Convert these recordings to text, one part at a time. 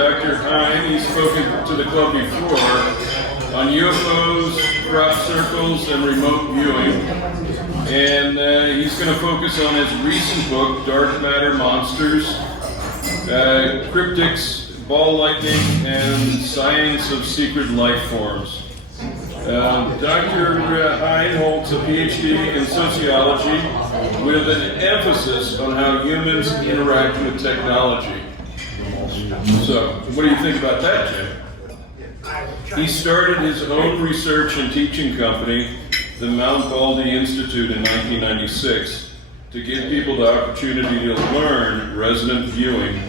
Dr. Hine. He's spoken to the club before on UFOs, crop circles, and remote viewing. And he's going to focus on his recent book, Dark Matter Monsters, Cryptids, Ball Lightning, and Science of Secret Life Forms. Dr. Hine holds a PhD in sociology with an emphasis on how humans interact with technology. So, what do you think about that, Jim? He started his own research and teaching company, the Mount Baldy Institute, in 1996, to give people the opportunity to learn resonant viewing,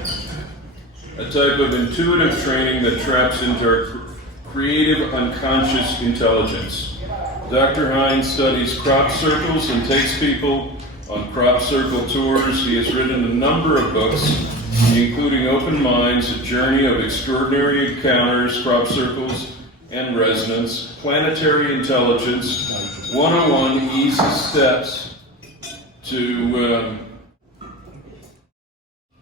a type of intuitive training that taps into our creative unconscious intelligence. Dr. Hine studies crop circles and takes people on crop circle tours. He has written a number of books, including Open Minds, A Journey of Extraordinary Encounters, Crop Circles, and Resonance, Planetary Intelligence, 101 Easy Steps to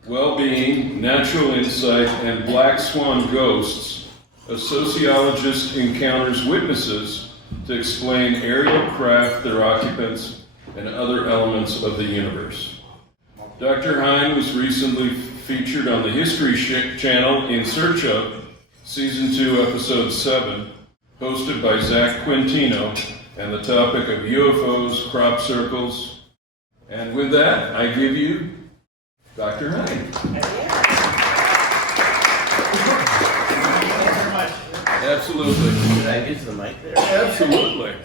Well-Being, Natural Insight, and Black Swan Ghosts. A sociologist encounters witnesses to explain aerial craft, their occupants, and other elements of the universe. Dr. Hine was recently featured on the History Channel in Search Of, Season 2, Episode 7, hosted by Zach Quintino, and the topic of UFOs, crop circles. And with that, I give you Dr. Hine. Absolutely. Did I use the mic there? Absolutely.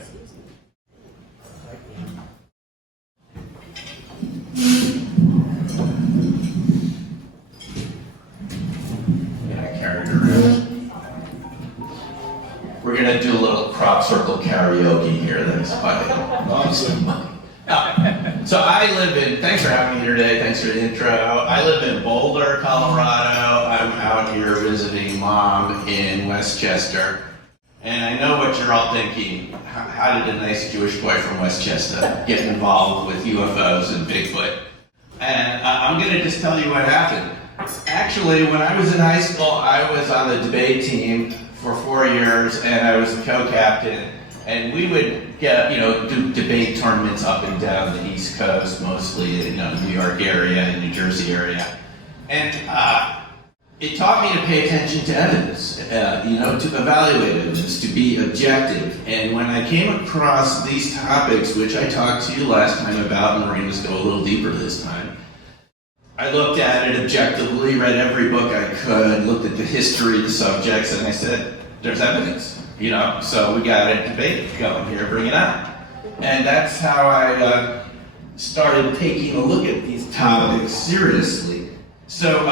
We're going to do a little crop circle karaoke here. That's funny. Awesome. So I live in, thanks for having me here today. Thanks for the intro. I live in Boulder, Colorado. I'm out here visiting Mom in Westchester. And I know what you're all thinking. How did a nice Jewish boy from Westchester get involved with UFOs and Bigfoot? And I'm going to just tell you what happened. Actually, when I was in high school, I was on the debate team for 4 years, and I was the co-captain. And we would get, do debate tournaments up and down the East Coast, mostly in New York area and New Jersey area. And it taught me to pay attention to evidence, to evaluate evidence, to be objective. And when I came across these topics, which I talked to you last time about, and we're going to just go a little deeper this time, I looked at it objectively, read every book I could, looked at the history of the subjects, and I said, there's evidence. So we got a debate going here, bring it on. And that's how I started taking a look at these topics seriously. So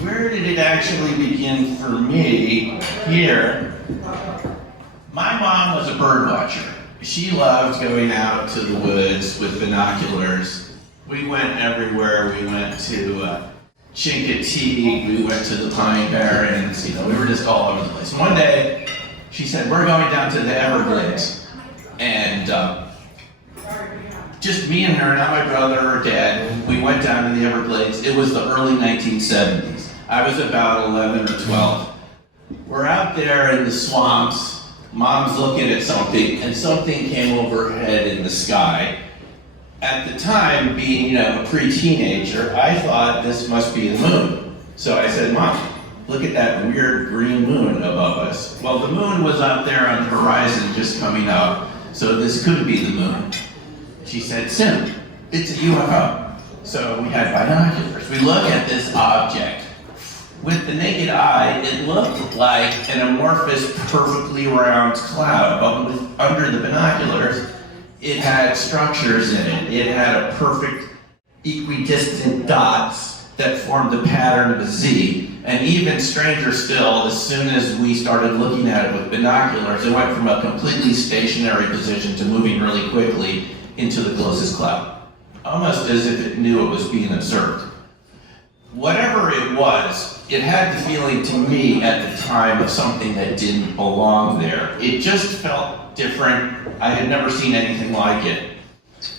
where did it actually begin for me? Here. My mom was a bird watcher. She loved going out to the woods with binoculars. We went everywhere. We went to Chincoteague, we went to the Pine Barrens, we were just all over the place. One day, she said, we're going down to the Everglades. And just me and her, not my brother or dad, we went down to the Everglades. It was the early 1970s. I was about 11 or 12. We're out there in the swamps. Mom's looking at something, and something came overhead in the sky. At the time, being, a pre-teenager, I thought this must be the moon. So I said, Mom, look at that weird green moon above us. Well, the moon was up there on the horizon just coming up, so this could be the moon. She said, Sim, it's a UFO. So we had binoculars. We look at this object. With the naked eye, it looked like an amorphous, perfectly round cloud, but under the binoculars, it had structures in it. It had a perfect equidistant dots that formed the pattern of a Z. And even stranger still, as soon as we started looking at it with binoculars, it went from a completely stationary position to moving really quickly into the closest cloud, almost as if it knew it was being observed. Whatever it was, it had the feeling to me at the time of something that didn't belong there. It just felt different. I had never seen anything like it.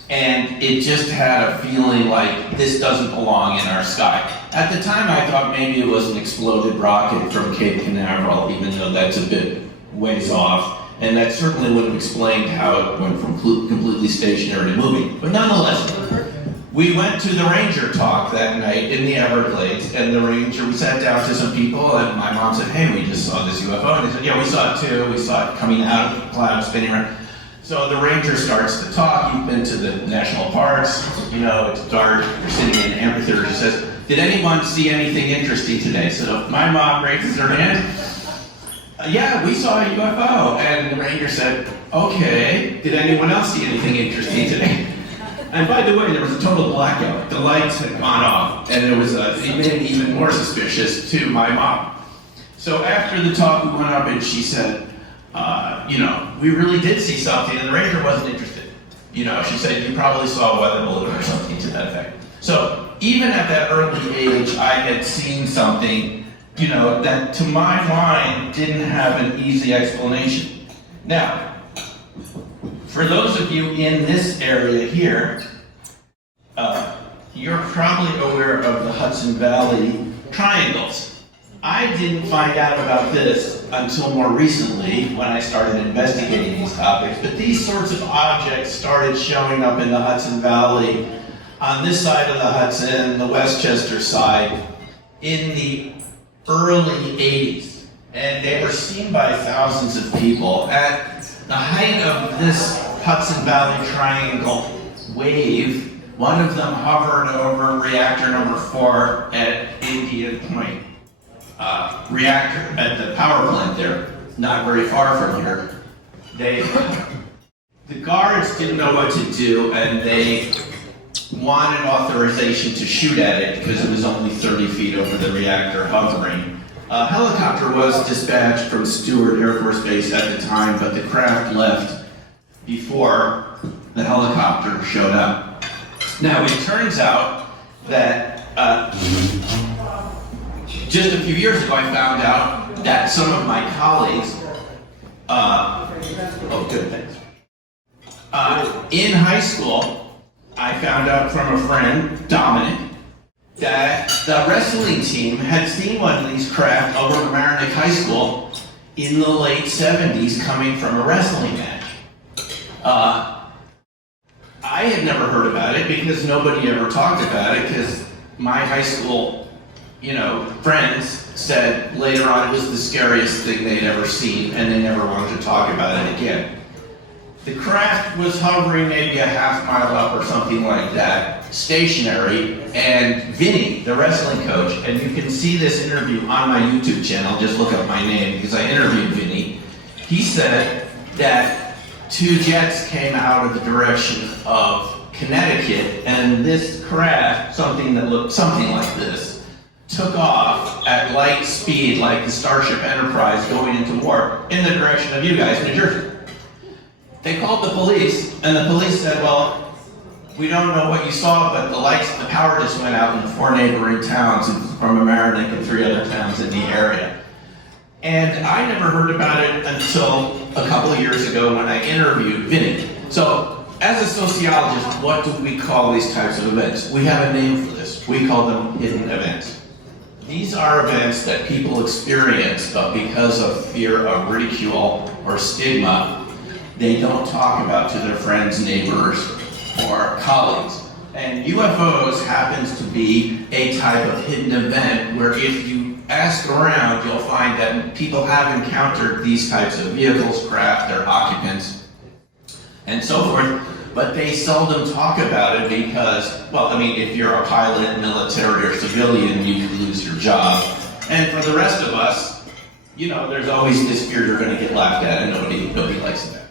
and it just had a feeling like this doesn't belong in our sky. At the time, I thought maybe it was an exploded rocket from Cape Canaveral, even though that's a bit ways off, and that certainly would have explained how it went from completely stationary to moving. But nonetheless, we went to the ranger talk that night in the Everglades, and we sat down to some people, and my mom said, hey, we just saw this UFO, and they said, yeah, we saw it too, we saw it coming out of the cloud, spinning around. So the ranger starts to talk. You've been to the national parks, you know, it's dark, you're sitting in an amphitheater. She says, did anyone see anything interesting today? So my mom raises her hand. Yeah, we saw a UFO. And the ranger said, okay, did anyone else see anything interesting today? And by the way, there was a total blackout. The lights had gone off, and it made it even more suspicious to my mom. So after the talk, we went up and she said, you know, we really did see something, and the ranger wasn't interested. You know, she said, you probably saw a weather balloon or something to that effect. So even at that early age, I had seen something, you know, that to my mind didn't have an easy explanation. Now, for those of you in this area here, you're probably aware of the Hudson Valley triangles. I didn't find out about this until more recently when I started investigating these topics, but these sorts of objects started showing up in the Hudson Valley, on this side of the Hudson, the Westchester side, in the early 80s. And they were seen by thousands of people. At the height of this Hudson Valley Triangle wave, one of them hovered over reactor number 4 at Indian Point. Reactor at the power plant there, not very far from here. The guards didn't know what to do, and they wanted authorization to shoot at it because it was only 30 feet over the reactor hovering. A helicopter was dispatched from Stewart Air Force Base at the time, but the craft left before the helicopter showed up. Now, it turns out that just a few years ago, I found out that some of my colleagues, in high school, I found out from a friend, Dominic, that the wrestling team had seen one of these craft over at Mamaroneck High School in the late 70s coming from a wrestling match. I had never heard about it because nobody ever talked about it because my high school, you know, friends said later on it was the scariest thing they'd ever seen and they never wanted to talk about it again. The craft was hovering maybe a half mile up or something like that, stationary, and Vinny, the wrestling coach, and you can see this interview on my YouTube channel, just look up my name because I interviewed Vinny. He said that 2 jets came out of the direction of Connecticut, and this craft, something that looked something like this, took off at light speed like the Starship Enterprise going into warp in the direction of you guys, New Jersey. They called the police, and the police said, well, we don't know what you saw, but the power just went out in 4 neighboring towns from Mamaroneck and 3 other towns in the area. And I never heard about it until a couple of years ago when I interviewed Vinny. So, as a sociologist, what do we call these types of events? We have a name for this. We call them hidden events. These are events that people experience, but because of fear of ridicule or stigma, they don't talk about to their friends, neighbors, or colleagues. And UFOs happens to be a type of hidden event where if you ask around, you'll find that people have encountered these types of vehicles, craft, their occupants, and so forth, but they seldom talk about it because, well, I mean, if you're a pilot, military, or civilian, you could lose your job. And for the rest of us, you know, there's always this fear you're going to get laughed at, and nobody likes that.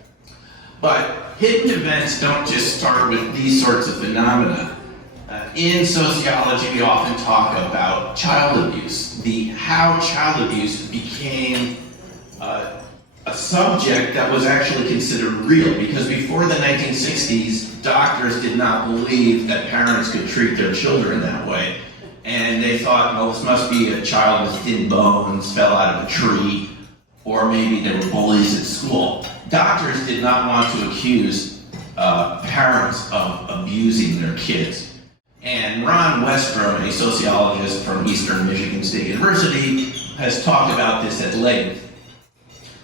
But hidden events don't just start with these sorts of phenomena. In sociology, we often talk about child abuse, how child abuse became a subject that was actually considered real, because before the 1960s, doctors did not believe that parents could treat their children that way. And they thought, well, this must be a child with thin bones, fell out of a tree, or maybe they were bullies at school. Doctors did not want to accuse parents of abusing their kids. And Ron Westrom, a sociologist from Eastern Michigan State University, has talked about this at length.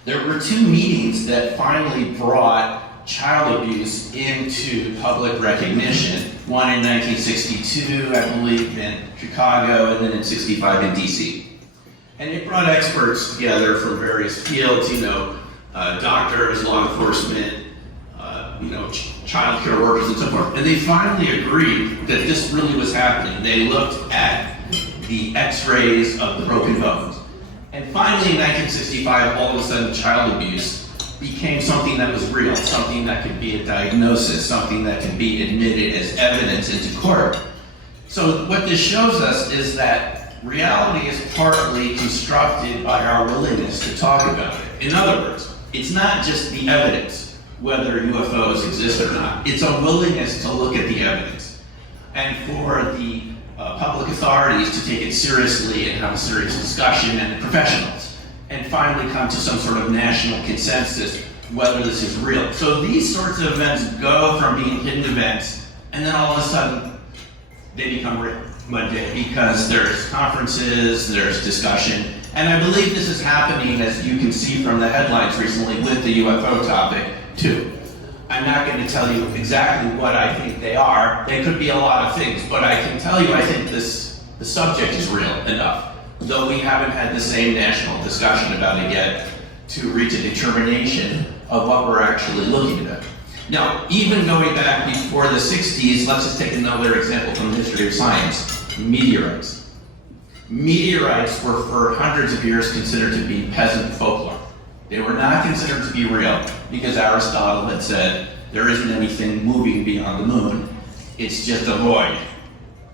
There were two meetings that finally brought child abuse into public recognition. One in 1962, I believe, in Chicago, and then in 65 in DC. And it brought experts together from various fields, doctors, law enforcement, child care workers and so forth. And they finally agreed that this really was happening. They looked at the x-rays of the broken bones. And finally in 1965, all of a sudden child abuse became something that was real, something that could be a diagnosis, something that could be admitted as evidence into court. So what this shows us is that reality is partly constructed by our willingness to talk about it. In other words, it's not just the evidence, whether UFOs exist or not. It's a willingness to look at the evidence. And for the public authorities to take it seriously and have a serious discussion, and the professionals, and finally come to some sort of national consensus whether this is real. So these sorts of events go from being hidden events, and then all of a sudden, they become real one day, because there's conferences, there's discussion, and I believe this is happening, as you can see from the headlines recently, with the UFO topic, too. I'm not going to tell you exactly what I think they are. They could be a lot of things, but I can tell you I think the subject is real enough, though we haven't had the same national discussion about it yet to reach a determination of what we're actually looking at. Now, even going back before the 60s, let's just take another example from the history of science, meteorites. Meteorites were for hundreds of years considered to be peasant folklore. They were not considered to be real because Aristotle had said there isn't anything moving beyond the moon. It's just a void.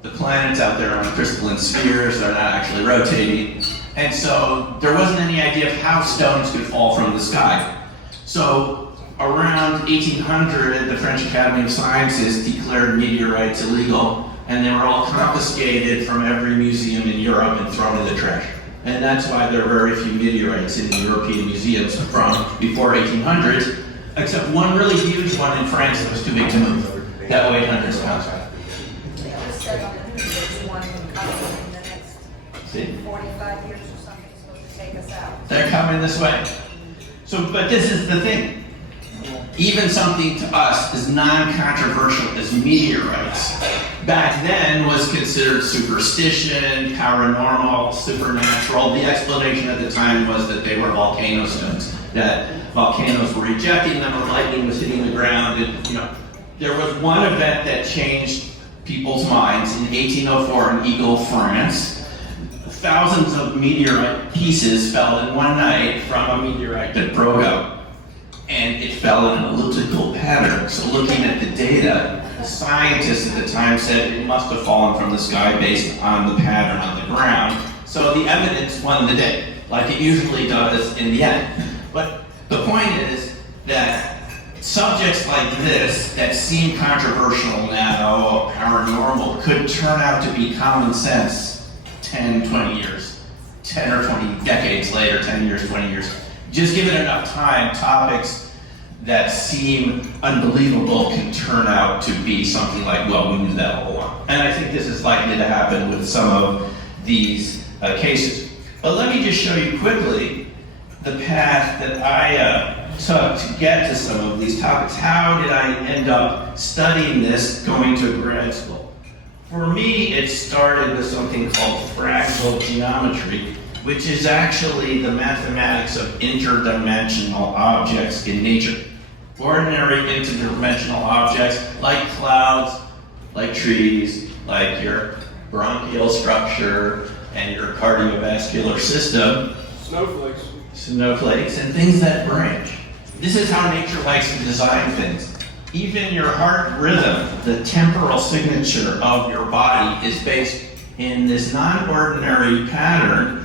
The planets out there are on crystalline spheres, they're not actually rotating. And so there wasn't any idea of how stones could fall from the sky. So around 1800, the French Academy of Sciences declared meteorites illegal, and they were all confiscated from every museum in Europe and thrown in the trash. And that's why there are very few meteorites in the European museums from before 1800, except one really huge one in France that was too big to move. That weighed hundreds of pounds. They just said on the news there's one coming in the next 45 years or something supposed to take us out. They're coming this way. So, but this is the thing. Even something to us as non-controversial as meteorites, back then was considered superstition, paranormal, supernatural. The explanation at the time was that they were volcano stones, that volcanoes were ejecting them or lightning was hitting the ground. And, there was one event that changed people's minds in 1804 in Eagle, France. Thousands of meteorite pieces fell in one night from a meteorite that broke up. And it fell in an elliptical pattern. So looking at the data, scientists at the time said it must have fallen from the sky based on the pattern on the ground. So the evidence won the day, like it usually does in the end. But the point is that subjects like this that seem controversial now, paranormal, could turn out to be common sense 10, 20 years, 10 or 20 decades later, 10 years, 20 years. Just give it enough time, topics that seem unbelievable can turn out to be something like, well, we knew that all along. And I think this is likely to happen with some of these cases. But let me just show you quickly the path that I took to get to some of these topics. How did I end up studying this going to grad school? For me, it started with something called fractal geometry, which is actually the mathematics of interdimensional objects in nature. Ordinary interdimensional objects like clouds, like trees, like your bronchial structure and your cardiovascular system. Snowflakes and things that branch. This is how nature likes to design things. Even your heart rhythm, the temporal signature of your body, is based in this non-ordinary pattern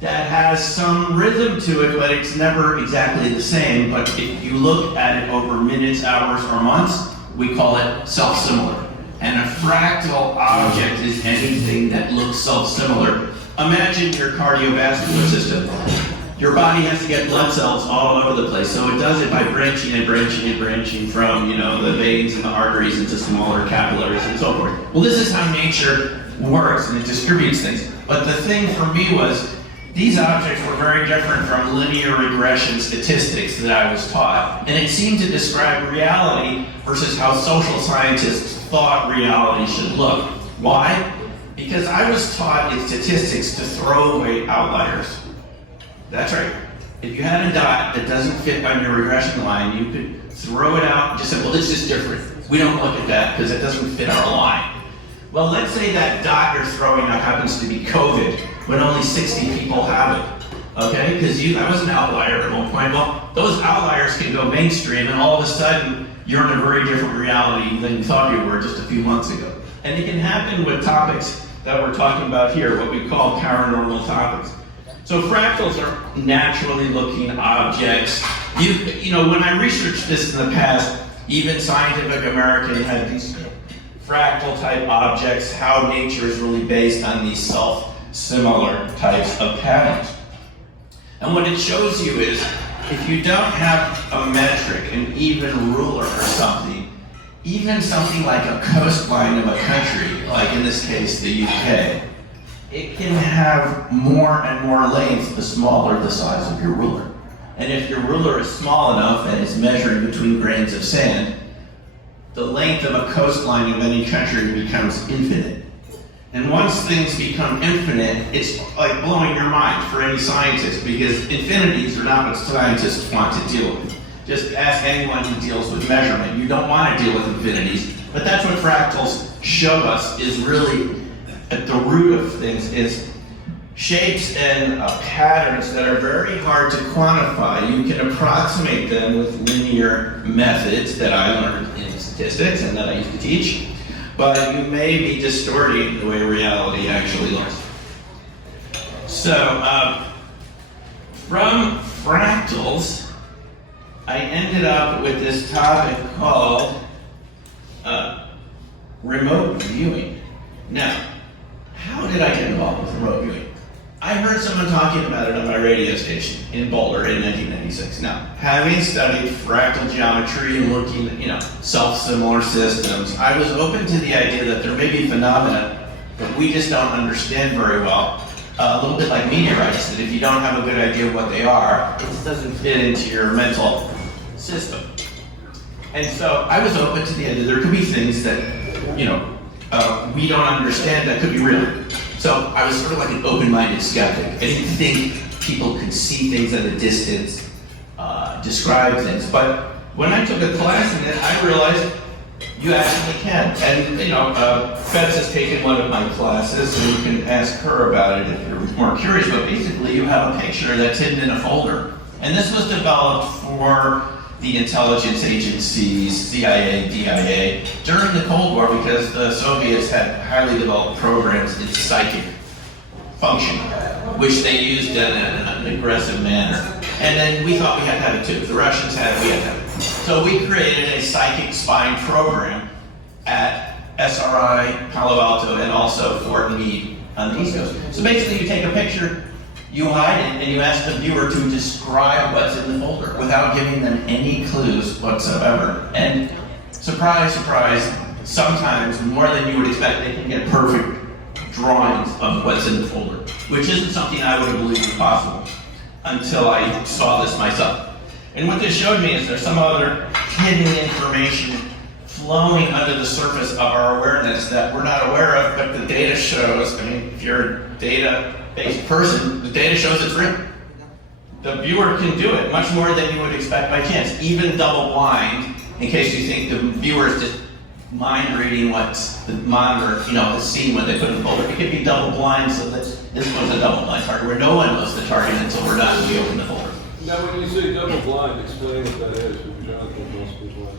that has some rhythm to it, but it's never exactly the same. But if you look at it over minutes, hours, or months, we call it self-similar. And a fractal object is anything that looks self-similar. Imagine your cardiovascular system. your body has to get blood cells all over the place. So it does it by branching and branching and branching from, the veins and the arteries into smaller capillaries and so forth. Well, this is how nature works, and it distributes things. But the thing for me was, these objects were very different from linear regression statistics that I was taught. And it seemed to describe reality versus how social scientists thought reality should look. Why? Because I was taught in statistics to throw away outliers. That's right. If you had a dot that doesn't fit on your regression line, you could throw it out and just say, well, this is different. We don't look at that because it doesn't fit our line. Well, let's say that dot you're throwing out happens to be COVID, when only 60 people have it. Okay? Because I was an outlier at one point. Well, those outliers can go mainstream, and all of a sudden, you're in a very different reality than you thought you were just a few months ago. And it can happen with topics that we're talking about here, what we call paranormal topics. So fractals are naturally looking objects. When I researched this in the past, even Scientific American had these fractal type objects, how nature is really based on these self-similar types of patterns. And what it shows you is, if you don't have a metric, an even ruler or something, even something like a coastline of a country, like in this case the UK, it can have more and more length the smaller the size of your ruler. And if your ruler is small enough and it's measuring between grains of sand, the length of a coastline of any country becomes infinite. And once things become infinite, it's like blowing your mind for any scientist, because infinities are not what scientists want to deal with. Just ask anyone who deals with measurement. You don't want to deal with infinities, but that's what fractals show us is really at the root of things, is shapes and patterns that are very hard to quantify. You can approximate them with linear methods that I learned in statistics and that I used to teach, but you may be distorting the way reality actually looks. So, from fractals, I ended up with this topic called remote viewing. Now, how did I get involved with remote viewing? I heard someone talking about it on my radio station in Boulder in 1996. Now, having studied fractal geometry and looking at, self-similar systems, I was open to the idea that there may be phenomena that we just don't understand very well. A little bit like meteorites, that if you don't have a good idea of what they are, it doesn't fit into your mental system. And so I was open to the idea there could be things that, we don't understand that could be real. So I was sort of like an open-minded skeptic. I didn't think people could see things at a distance, describe things. But when I took a class in it, I realized you actually can. And Fetz has taken one of my classes, and you can ask her about it if you're more curious. But basically, you have a picture that's hidden in a folder. And this was developed for the intelligence agencies, CIA, DIA, during the Cold War, because the Soviets had highly developed programs in psychic function, which they used in an aggressive manner. And then we thought we had to have it too. If the Russians had it, we had to have it. So we created a psychic spying program at SRI, Palo Alto, and also Fort Meade on the East Coast. So basically, you take a picture, you hide it, and you ask the viewer to describe what's in the folder without giving them any clues whatsoever. And surprise, surprise, sometimes more than you would expect, they can get perfect drawings of what's in the folder, which isn't something I would have believed was possible until I saw this myself. And what this showed me is there's some other hidden information flowing under the surface of our awareness that we're not aware of, but the data shows, if you're a data-based person, the data shows it's real. The viewer can do it much more than you would expect by chance, even double blind, in case you think the viewer is just mind reading what the monitor, has seen when they put in the folder. It could be double blind, so that this one's a double blind target, where no one knows the target until we're done and we open the folder. Now, when you say double blind, explain what that is.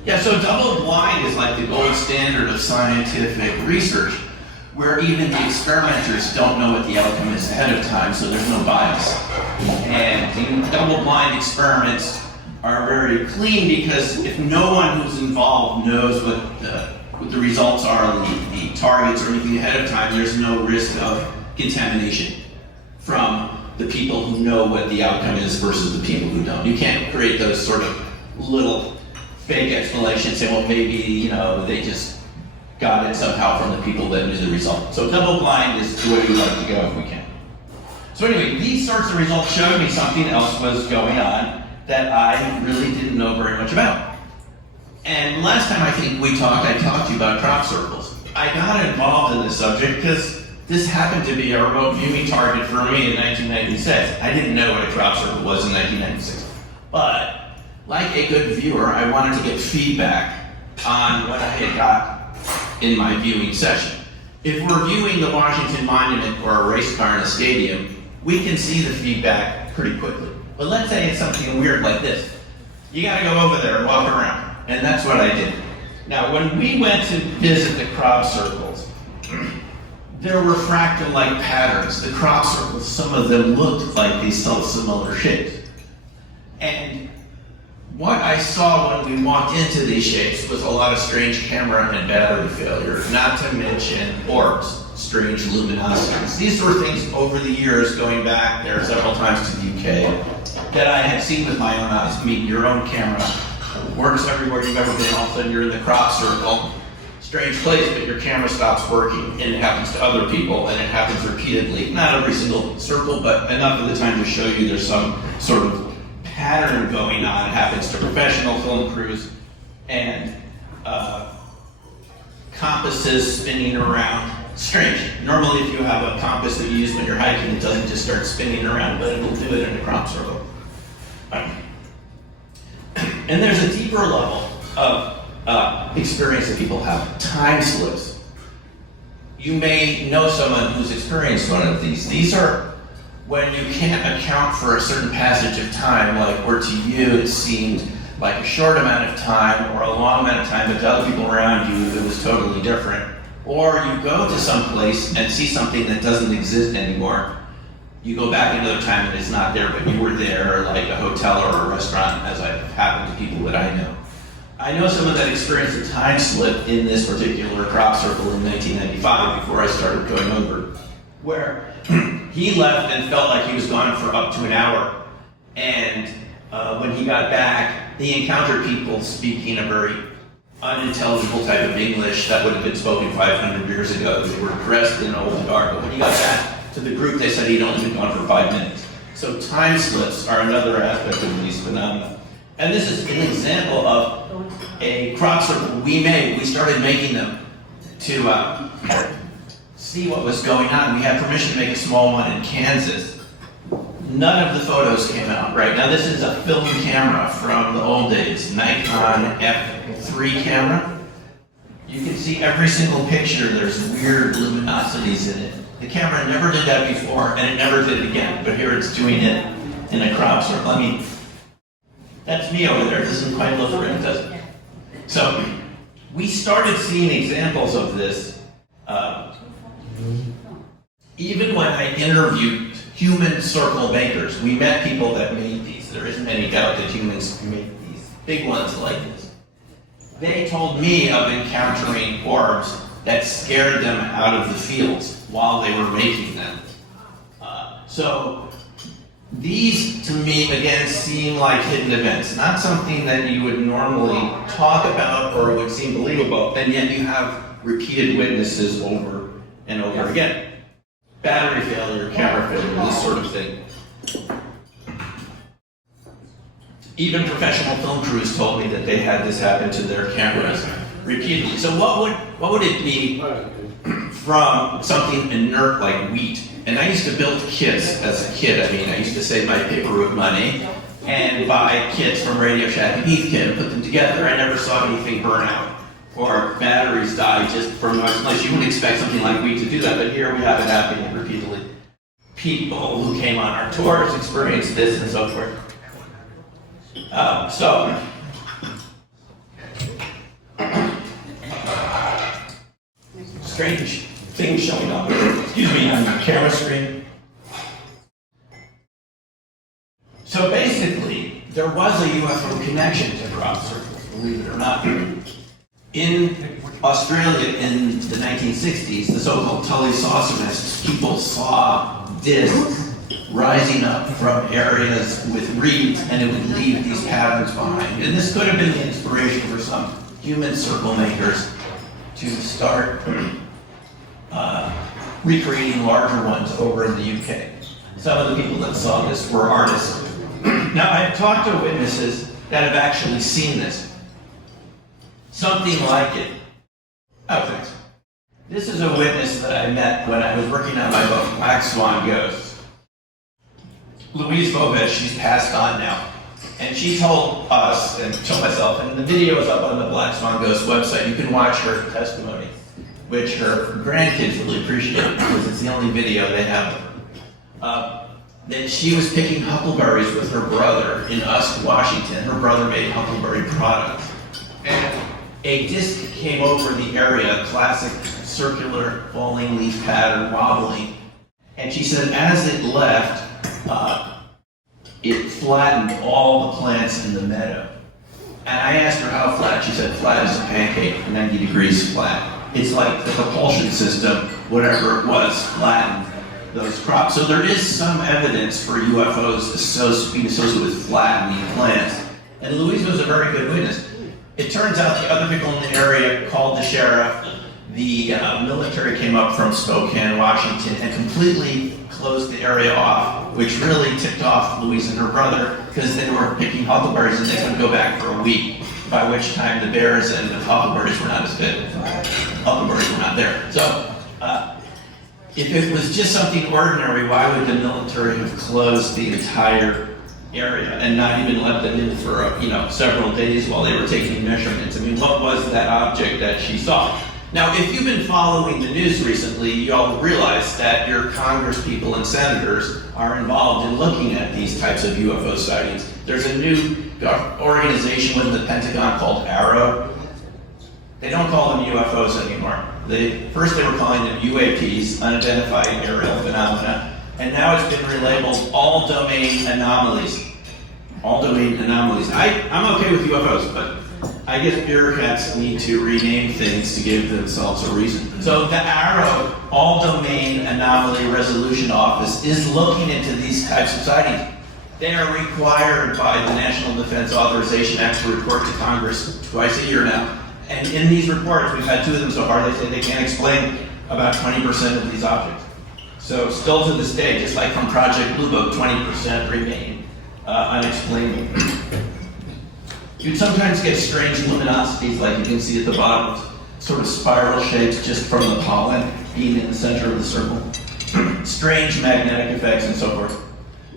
Yeah, so double blind is like the gold standard of scientific research, where even the experimenters don't know what the outcome is ahead of time, so there's no bias. And double blind experiments are very clean because if no one who's involved knows what the results are, the targets or anything ahead of time, there's no risk of contamination from the people who know what the outcome is versus the people who don't. You can't create those sort of little fake explanations, say, well, maybe, you know, they just got it somehow from the people that knew the result. So double blind is the way we like to go if we can. So anyway, these sorts of results showed me something else was going on that I really didn't know very much about. And last time I think we talked, I talked to you about crop circles. I got involved in this subject because this happened to be a remote viewing target for me in 1996. I didn't know what a crop circle was in 1996. But like a good viewer, I wanted to get feedback on what I had got in my viewing session. If we're viewing the Washington Monument or a race car in a stadium, we can see the feedback pretty quickly. But let's say it's something weird like this. You gotta go over there and walk around. And that's what I did. Now, when we went to visit the crop circles, there were fractal-like patterns. The crop circles, some of them looked like these similar shapes. And what I saw when we walked into these shapes was a lot of strange camera and battery failure, not to mention orbs, strange luminosities. These were things over the years, going back there several times to the UK, that I had seen with my own eyes. I mean, your own camera works everywhere you've ever been. All of a sudden you're in the crop circle, strange place, but your camera stops working, and it happens to other people, and it happens repeatedly. Not every single circle, but enough of the time to show you there's some sort of pattern going on. It happens to professional film crews, and compasses spinning around. Strange. Normally if you have a compass that you use when you're hiking, it doesn't just start spinning around, but it will do it in a crop circle. And there's a deeper level of experience that people have. Time slips. You may know someone who's experienced one of these. These are when you can't account for a certain passage of time, like where to you it seemed like a short amount of time or a long amount of time, but to other people around you it was totally different. Or you go to some place and see something that doesn't exist anymore. You go back another time and it's not there, but you were there, like a hotel or a restaurant, as I've happened to people that I know. I know someone that experienced a time slip in this particular crop circle in 1995 before I started going over, where he left and felt like he was gone for up to an hour. And when he got back, he encountered people speaking a very unintelligible type of English that would have been spoken 500 years ago. They were dressed in old garb, but when he got back to the group, they said he'd only been gone for 5 minutes. So time slips are another aspect of these phenomena. And this is an example of a crop circle we made. We started making them to see what was going on. We had permission to make a small one in Kansas. None of the photos came out right. Now this is a film camera from the old days, Nikon F3 camera. You can see every single picture, there's weird luminosities in it. The camera never did that before, and it never did it again, but here it's doing it in a crop circle. I mean, that's me over there. It doesn't quite look right, does it? So, we started seeing examples of this even when I interviewed human circle makers. We met people that made these. There isn't any doubt that humans made these big ones like this. They told me of encountering orbs that scared them out of the fields while they were making them. So these, to me, again, seem like hidden events. Not something that you would normally talk about or would seem believable, and yet you have repeated witnesses over and over again. Battery failure, camera failure, this sort of thing. Even professional film crews told me that they had this happen to their cameras repeatedly. So what would it be from something inert like wheat? And I used to build kits as a kid. I mean, I used to save my paperwork money and buy kits from Radio Shack and Heathkit and put them together. I never saw anything burn out or batteries die just from noise. You wouldn't expect something like wheat to do that, but here we have it happening repeatedly. People who came on our tours experienced this and so forth. Strange things showing up, excuse me, on your camera screen. So basically, there was a UFO connection to crop circles, believe it or not. In Australia in the 1960s, the so-called Tully saucer nests, people saw discs rising up from areas with reeds, and it would leave these patterns behind. And this could have been the inspiration for some human circle makers to start recreating larger ones over in the UK. Some of the people that saw this were artists. Now, I've talked to witnesses that have actually seen this. Something like it. Oh, thanks. This is a witness that I met when I was working on my book, Black Swan Ghosts. Louise Bobet, she's passed on now. And she told us, and told myself, and the video is up on the Black Swan Ghosts website. You can watch her testimony, which her grandkids really appreciate because it's the only video they have. That she was picking huckleberries with her brother in Usk, Washington. Her brother made huckleberry products. And a disc came over the area, classic circular falling leaf pattern, wobbling. And she said as it left, it flattened all the plants in the meadow. And I asked her how flat. She said flat as a pancake, 90 degrees flat. It's like the propulsion system, whatever it was, flattened those crops. So there is some evidence for UFOs being associated with flattening plants. And Louise was a very good witness. It turns out the other people in the area called the sheriff. The military came up from Spokane, Washington, and completely closed the area off, which really ticked off Louise and her brother because they were picking huckleberries and they couldn't go back for a week, by which time the bears and the huckleberries were not as good. Huckleberries were not there. So, if it was just something ordinary, why would the military have closed the entire area and not even let them in for several days while they were taking measurements? I mean, what was that object that she saw? Now, if you've been following the news recently, y'all realize that your Congress people and senators are involved in looking at these types of UFO sightings. There's a new organization within the Pentagon called AARO. They don't call them UFOs anymore. First they were calling them UAPs, unidentified aerial phenomena, and now it's been relabeled all domain anomalies. All domain anomalies. I'm okay with UFOs, but I guess bureaucrats need to rename things to give themselves a reason. So the AARO, All Domain Anomaly Resolution Office, is looking into these types of sightings. They are required by the National Defense Authorization Act to report to Congress twice a year now. And in these reports, we've had 2 of them so far, they say they can't explain about 20% of these objects. So still to this day, just like from Project Blue Book, 20% remain unexplained. You'd sometimes get strange luminosities, like you can see at the bottom, sort of spiral shapes just from the pollen being in the center of the circle. Strange magnetic effects and so forth.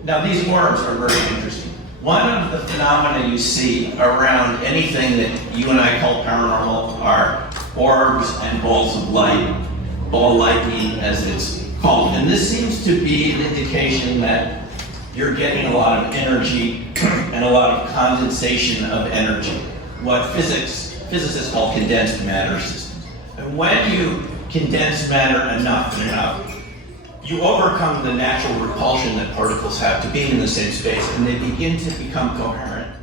Now these orbs are very interesting. One of the phenomena you see around anything that you and I call paranormal are orbs and balls of light, ball lightning as it's called. And this seems to be an indication that you're getting a lot of energy and a lot of condensation of energy. What physicists call condensed matter systems. And when you condense matter enough, you overcome the natural repulsion that particles have to being in the same space, and they begin to become coherent.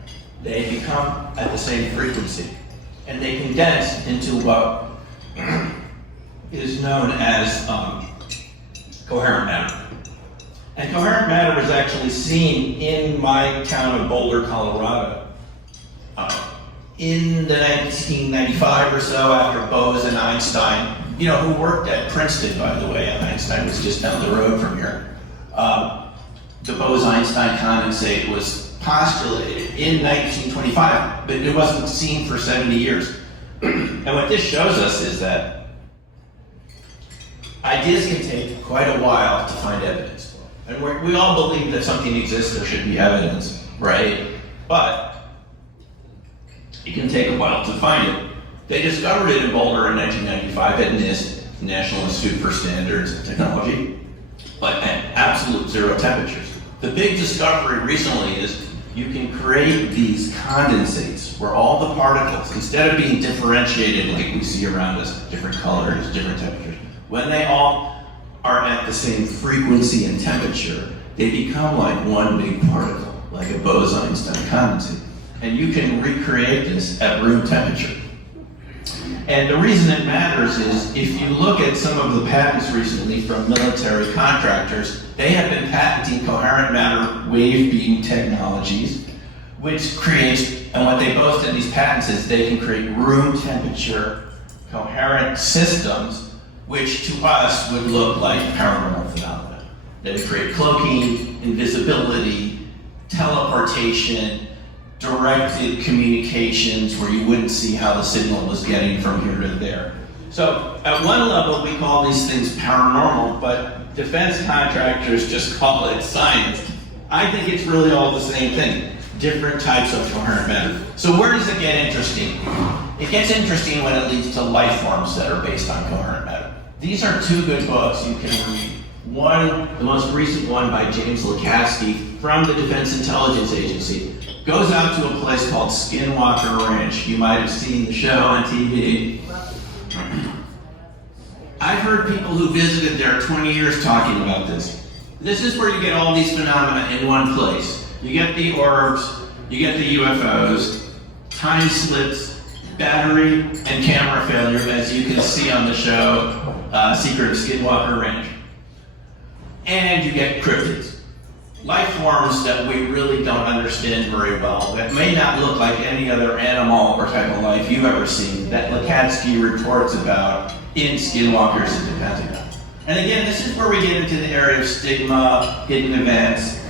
They become at the same frequency, and they condense into what is known as coherent matter. And coherent matter was actually seen in my town of Boulder, Colorado, in the 1995 or so, after Bose and Einstein, who worked at Princeton, by the way, and Einstein was just down the road from here. The Bose-Einstein condensate was postulated in 1925, but it wasn't seen for 70 years. And what this shows us is that ideas can take quite a while to find evidence. And we all believe that something exists, there should be evidence, right? But it can take a while to find it. They discovered it in Boulder in 1995 at NIST, National Institute for Standards and Technology, but at absolute zero temperatures. The big discovery recently is you can create these condensates where all the particles, instead of being differentiated like we see around us, different colors, different temperatures, when they all are at the same frequency and temperature, they become like one big particle, like a Bose-Einstein condensate. And you can recreate this at room temperature. And the reason it matters is if you look at some of the patents recently from military contractors, they have been patenting coherent matter wave beam technologies, which creates, and what they boast in these patents is they can create room temperature coherent systems, which to us would look like paranormal phenomena. They would create cloaking, invisibility, teleportation, directed communications where you wouldn't see how the signal was getting from here to there. So at one level we call these things paranormal, but defense contractors just call it science. I think it's really all the same thing, different types of coherent matter. So where does it get interesting? It gets interesting when it leads to life forms that are based on coherent matter. These are two good books you can read. One, the most recent one by James Lukatsky from the Defense Intelligence Agency, goes out to a place called Skinwalker Ranch. You might have seen the show on TV. I've heard people who visited there 20 years talking about this. This is where you get all these phenomena in one place. You get the orbs, you get the UFOs, time slips, battery, and camera failure, as you can see on the show, Secret of Skinwalker Ranch. And you get cryptids. Life forms that we really don't understand very well, that may not look like any other animal or type of life you've ever seen, that Lukatsky reports about in Skinwalkers at the Pentagon. And again, this is where we get into the area of stigma, hidden events,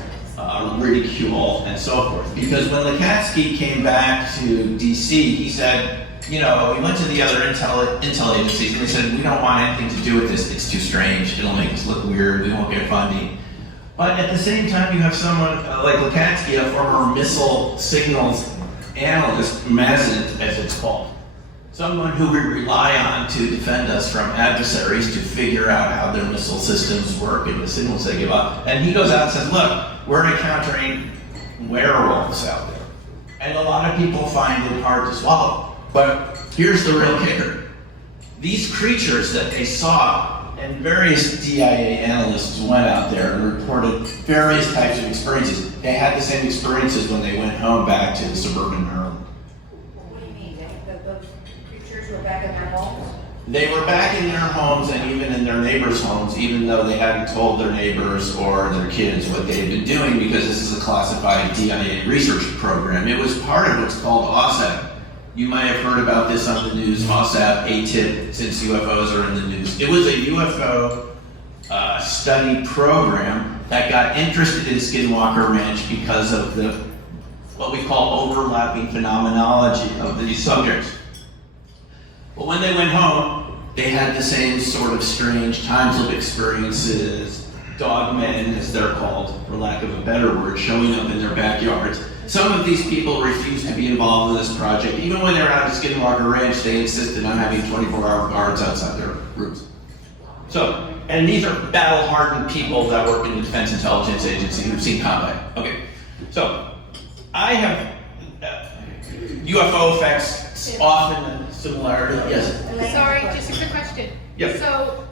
ridicule, and so forth. Because when Lukatsky came back to DC, he said, you know, we went to the other intel agencies and they said, we don't want anything to do with this, it's too strange, it'll make us look weird, we won't get funding. But at the same time, you have someone like Lukatsky, a former missile signals analyst, MESINT as it's called. Someone who we rely on to defend us from adversaries to figure out how their missile systems work and the signals they give up. And he goes out and says, look, we're encountering werewolves out there. And a lot of people find it hard to swallow. But here's the real kicker. These creatures that they saw, and various DIA analysts went out there and reported various types of experiences. They had the same experiences when they went home back to suburban Maryland. What do you mean? Those creatures were back in their homes? They were back in their homes and even in their neighbors' homes, even though they hadn't told their neighbors or their kids what they had been doing, because this is a classified DIA research program. It was part of what's called OSAP. You might have heard about this on the news, OSAP, ATIP, since UFOs are in the news. It was a UFO study program that got interested in Skinwalker Ranch because of the what we call overlapping phenomenology of these subjects. But when they went home, they had the same sort of strange time-slip experiences, dogmen, as they're called, for lack of a better word, showing up in their backyards. Some of these people refused to be involved in this project. Even when they were out at Skinwalker Ranch, they insisted on having 24-hour guards outside their rooms. So, and these are battle-hardened people that work in the Defense Intelligence Agency who've seen combat. Okay, so I have UFO effects often a similarity. Yes? Sorry, just a quick question. Yep. So,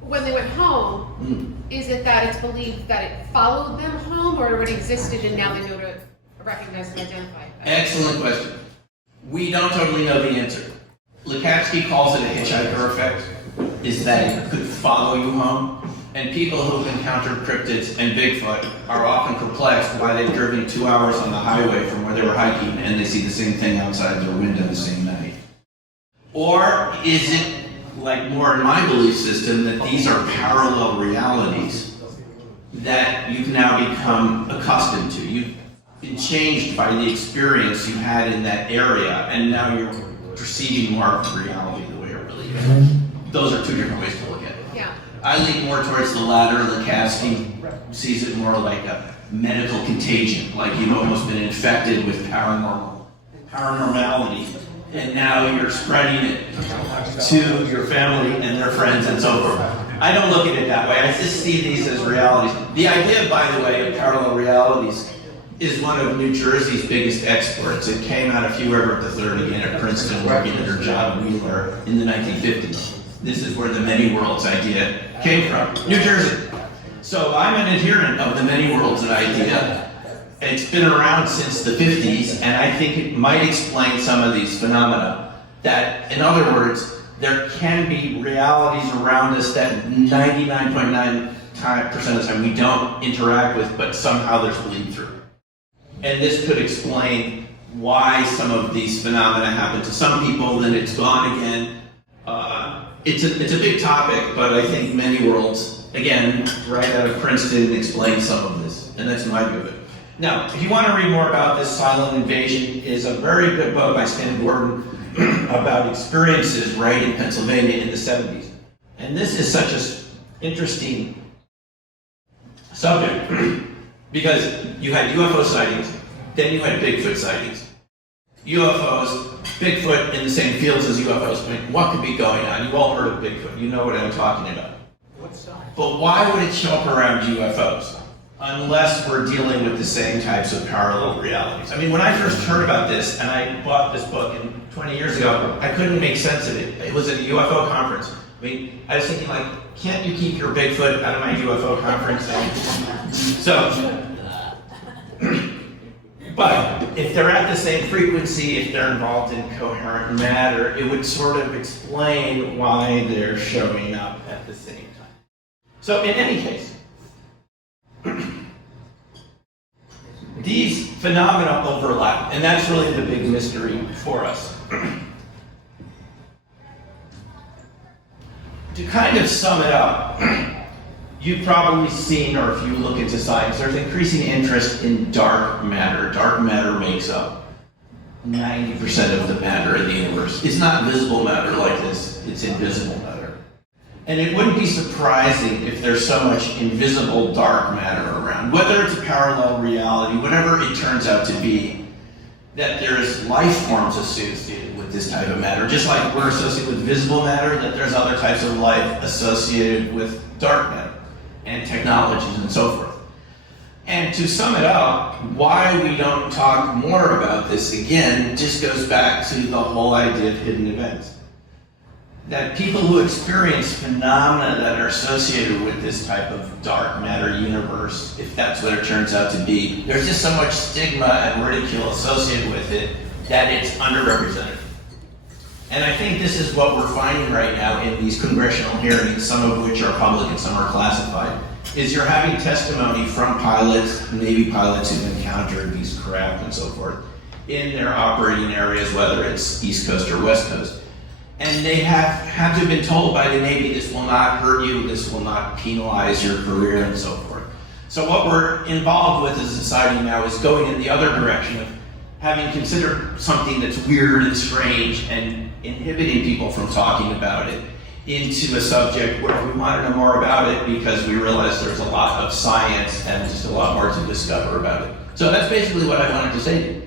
when they went home, is it that it's believed that it followed them home, or it existed and now they know to recognize and identify it? Excellent question. We don't totally know the answer. Lukatsky calls it a hitchhiker effect, is that it could follow you home. And people who've encountered cryptids and Bigfoot are often perplexed why they've driven 2 hours on the highway from where they were hiking and they see the same thing outside their window the same night. Or is it, like more in my belief system, that these are parallel realities that you've now become accustomed to? You've been changed by the experience you had in that area, and now you're perceiving more of reality the way it really is. Those are two different ways to look at it. Yeah. I lean more towards the latter. Lukatsky sees it more like a medical contagion, like you've almost been infected with paranormality, and now you're spreading it to your family and their friends and so forth. I don't look at it that way. I just see these as realities. The idea, by the way, of parallel realities is one of New Jersey's biggest exports. It came out of Hugh Everett III again at Princeton, working under John Wheeler in the 1950s. This is where the many worlds idea came from, New Jersey. So I'm an adherent of the many worlds idea. It's been around since the 50s, and I think it might explain some of these phenomena. That, in other words, there can be realities around us that 99.9% of the time we don't interact with, but somehow there's bleed through. And this could explain why some of these phenomena happen to some people, then it's gone again. It's a big topic, but I think many worlds, again, right out of Princeton, explain some of this, and that's my view of it. Now, if you want to read more about this silent invasion, is a very good book by Stan Gordon about experiences right in Pennsylvania in the 70s. And this is such an interesting subject because you had UFO sightings, then you had Bigfoot sightings. UFOs, Bigfoot in the same fields as UFOs. I mean, what could be going on? You've all heard of Bigfoot. You know what I'm talking about. But why would it show up around UFOs? Unless we're dealing with the same types of parallel realities. I mean, when I first heard about this, and I bought this book 20 years ago, I couldn't make sense of it. It was at a UFO conference. I mean, I was thinking like, can't you keep your Bigfoot out of my UFO conference? So, but if they're at the same frequency, if they're involved in coherent matter, it would sort of explain why they're showing up at the same time. So in any case, these phenomena overlap, and that's really the big mystery for us. To kind of sum it up, you've probably seen, or if you look into science, there's increasing interest in dark matter. Dark matter makes up 90% of the matter in the universe. It's not visible matter like this, it's invisible matter. And it wouldn't be surprising if there's so much invisible dark matter around, whether it's a parallel reality, whatever it turns out to be, that there's life forms associated with this type of matter, just like we're associated with visible matter, that there's other types of life associated with dark matter and technologies and so forth. And to sum it up, why we don't talk more about this again just goes back to the whole idea of hidden events. That people who experience phenomena that are associated with this type of dark matter universe, if that's what it turns out to be, there's just so much stigma and ridicule associated with it that it's underrepresented. And I think this is what we're finding right now in these congressional hearings, some of which are public and some are classified, is you're having testimony from pilots, Navy pilots who've encountered these craft and so forth, in their operating areas, whether it's East Coast or West Coast. And they have to have been told by the Navy, this will not hurt you, this will not penalize your career, and so forth. So what we're involved with as a society now is going in the other direction of having considered something that's weird and strange and inhibiting people from talking about it into a subject where we want to know more about it because we realize there's a lot of science and just a lot more to discover about it. So that's basically what I wanted to say to you.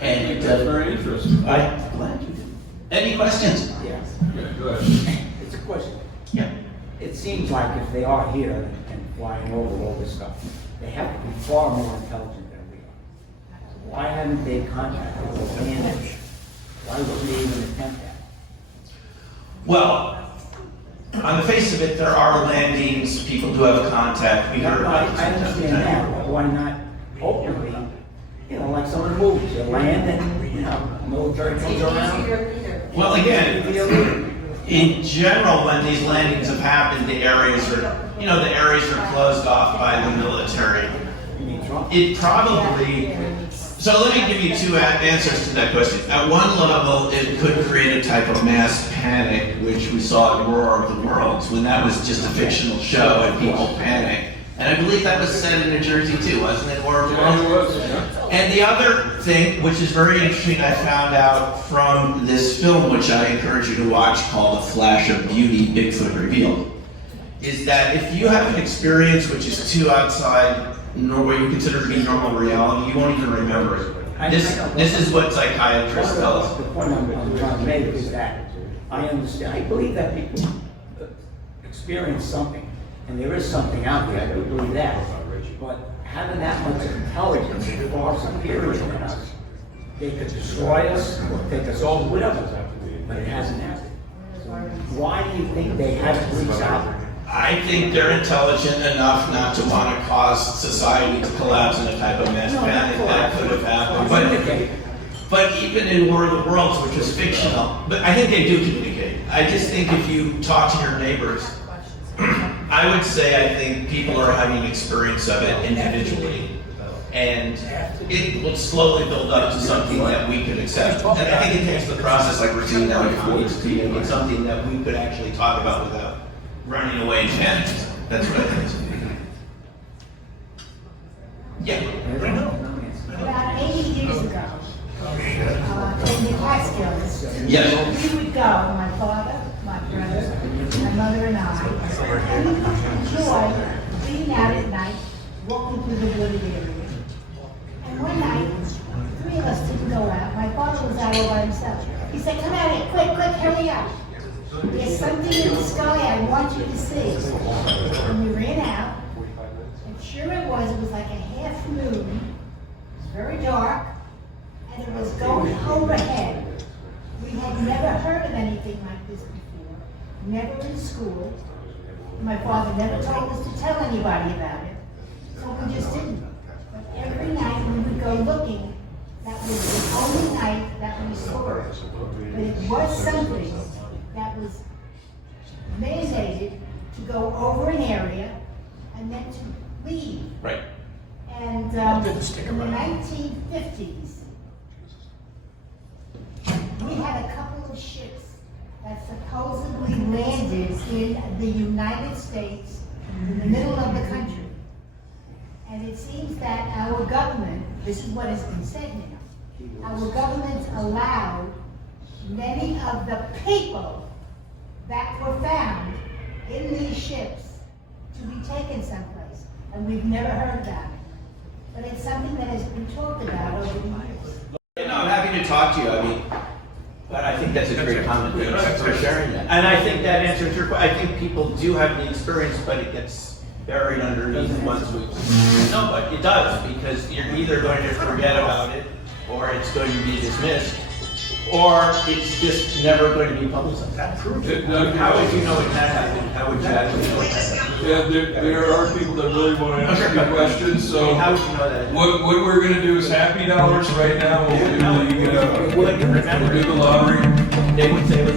And That's very interesting. I'm glad you did. Any questions? Yes. Yeah, go ahead. It's a question. Yeah. It seems like if they are here and flying over all this stuff, they have to be far more intelligent than we are. Why haven't they contacted us? Why would they even attempt that? Well, on the face of it, there are landings, people do have contact. We heard about it I understand that, but why not openly, like some of the movies, you land and, military comes around. Well, again, in general, when these landings have happened, the areas are closed off by the military. It probably, so let me give you two answers to that question. At one level, it could create a type of mass panic, which we saw in War of the Worlds, when that was just a fictional show and people panicked. And I believe that was set in New Jersey too, wasn't it, War of the Worlds? Yeah, it was, yeah. And the other thing, which is very interesting, I found out from this film, which I encourage you to watch, called A Flash of Beauty, Bigfoot Revealed, is that if you have an experience which is too outside what you consider to be normal reality, you won't even remember it. This is what psychiatrists tell us. The point I'm trying to make is that I understand, I believe that people experience something, and there is something out there, I do believe that. But having that much intelligence is far superior than us. They could destroy us, or take us over, whatever, but it hasn't happened. So why do you think they haven't reached out? I think they're intelligent enough not to want to cause society to collapse in a type of mass panic that could have happened. But even in War of the Worlds, which was fictional, but I think they do communicate. I just think if you talk to your neighbors, I would say I think people are having experience of it individually. And it will slowly build up to something that we could accept. And I think it takes the process like we're seeing now in communities to make it something that we could actually talk about without running away and panicking. That's what I think. Yeah. About 80 years ago, in the Catskills, Yes. we would go, my father, my brother, my mother and I, and we would enjoy being out at night, walking through the wooded area. And one night, 3 of us didn't go out. My father was out all by himself. He said, come out here, quick, hurry up. There's something in the sky I want you to see. And we ran out, and sure it was like a half moon. It was very dark, and it was going overhead. We had never heard of anything like this before, never in school. My father never told us to tell anybody about it, so we just didn't. But every night we would go looking, that was the only night that we saw it. But it was something that was mandated to go over an area and then to leave. Right. And in the 1950s, we had a couple of ships that supposedly landed in the United States in the middle of the country. And it seems that our government, this is what has been said now, our government allowed many of the people that were found in these ships to be taken someplace. And we've never heard about it. But it's something that has been talked about over the years. No, I'm happy to talk to you. I mean, but I think that's a great comment. Thanks for sharing that. And I think that answers your question. I think people do have the experience, but it gets buried underneath once we. No, but it does, because you're either going to forget about it, or it's going to be dismissed, or it's just never going to be publicized. That's true. How would you know it had happened? How would you actually know it had happened? Yeah, there are people that really want to ask you questions, so How would you know that? what we're gonna do is happy dollars right now. We'll do the Remember, lottery. they would say it was